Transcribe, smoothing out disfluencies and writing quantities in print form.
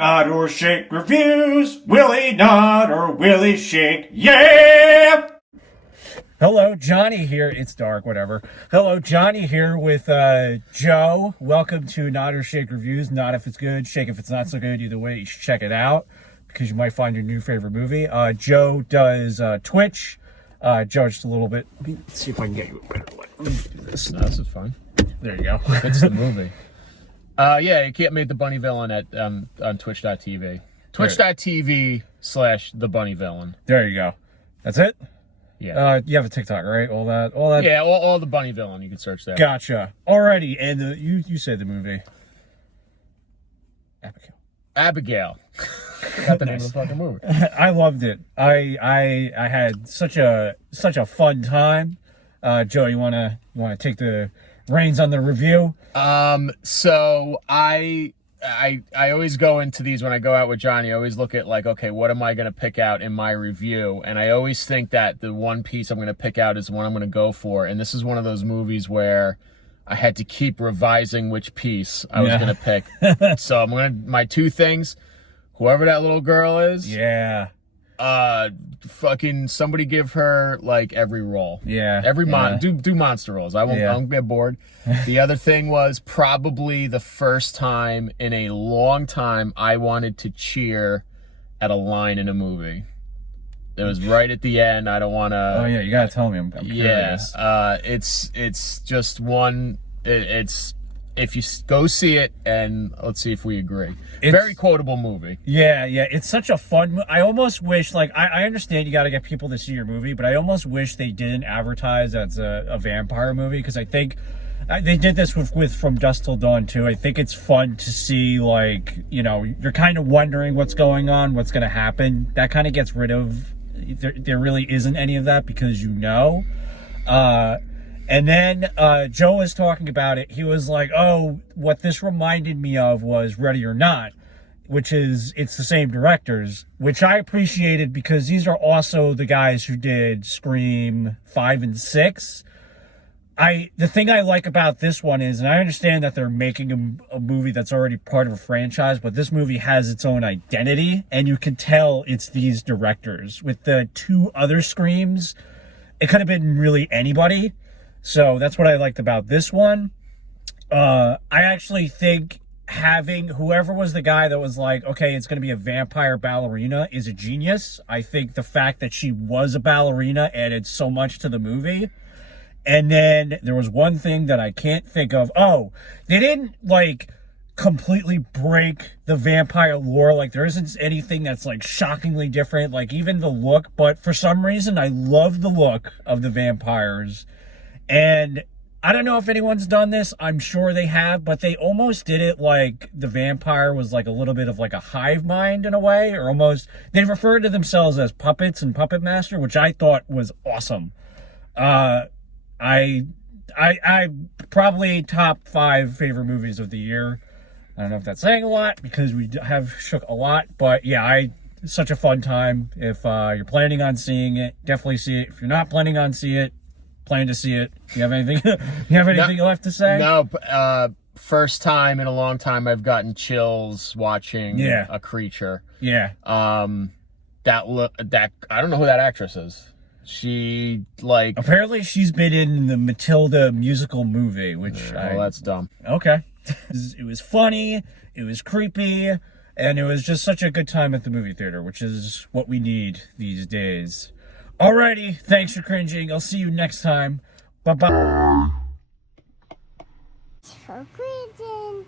Nod or shake reviews. Willie nod or Willie shake. Yeah! Hello, Johnny here. It's dark, whatever. Hello, Johnny here with Joe. Welcome to Nod or Shake Reviews. Nod if it's good, shake if it's not so good. Either way, you should check it out because you might find your new favorite movie. Joe does Twitch. Joe, just a little bit. Let me see if I can get you a better way. Let me do this. No, this is fun. There you go. It's the movie. Yeah, you can't make the bunnyvillain at on twitch.tv. Twitch.tv/thebunnyvillain. There you go. That's it? Yeah. You have a TikTok, right? All that. Yeah, all the bunnyvillain. You can search that. Gotcha. Alrighty, and you said the movie. Abigail. Got the name of the fucking movie. I loved it. I had such a fun time. Joe, you wanna take the reins on the review? So I always go into these when I go out with Johnny. I always look at like, okay, what am I going to pick out in my review? And I always think that the one piece I'm going to pick out is the one I'm going to go for. And this is one of those movies where I had to keep revising which piece I was going to pick. So my two things, whoever that little girl is. Yeah. Fucking somebody give her like every role. Yeah. Do monster roles. I won't get bored. The other thing was probably the first time in a long time I wanted to cheer at a line in a movie. It was right at the end. I don't want to. Oh yeah, you gotta tell me. I'm curious. It's just one. It's if you go see it, and let's see if we agree. Very quotable movie. Yeah, it's such a fun. I almost wish, like, I understand you got to get people to see your movie, but I almost wish they didn't advertise as a vampire movie, because I think they did this with From Dusk Till Dawn too. I think it's fun to see, like, you know, you're kind of wondering what's going on, what's going to happen. That kind of gets rid of. There really isn't any of that because you know. And then Joe was talking about it. He was like, oh, what this reminded me of was Ready or Not, which is, it's the same directors, which I appreciated because these are also the guys who did Scream 5 and 6. The thing I like about this one is, and I understand that they're making a movie that's already part of a franchise, but this movie has its own identity, and you can tell it's these directors. With the two other Screams, it could have been really anybody. So that's what I liked about this one. I actually think having whoever was the guy that was like, okay, it's going to be a vampire ballerina is a genius. I think the fact that she was a ballerina added so much to the movie. And then there was one thing that I can't think of. Oh, they didn't like completely break the vampire lore. Like there isn't anything that's like shockingly different, like even the look. But for some reason, I love the look of the vampires. And I don't know if anyone's done this. I'm sure they have, but they almost did it like the vampire was like a little bit of like a hive mind in a way, or almost they referred to themselves as puppets and puppet master, which I thought was awesome. I probably top 5 favorite movies of the year. I don't know if that's saying a lot because we have shook a lot, but yeah, such a fun time. If you're planning on seeing it, definitely see it. If you're not planning on seeing it, plan to see it. Do you have anything? Left to say? No. First time in a long time I've gotten chills watching a creature. Yeah. That I don't know who that actress is. She like apparently she's been in the Matilda musical movie, which that's dumb. Okay. It was funny. It was creepy. And it was just such a good time at the movie theater, which is what we need these days. Alrighty, thanks for cringing. I'll see you next time. Bye-bye. For cringing.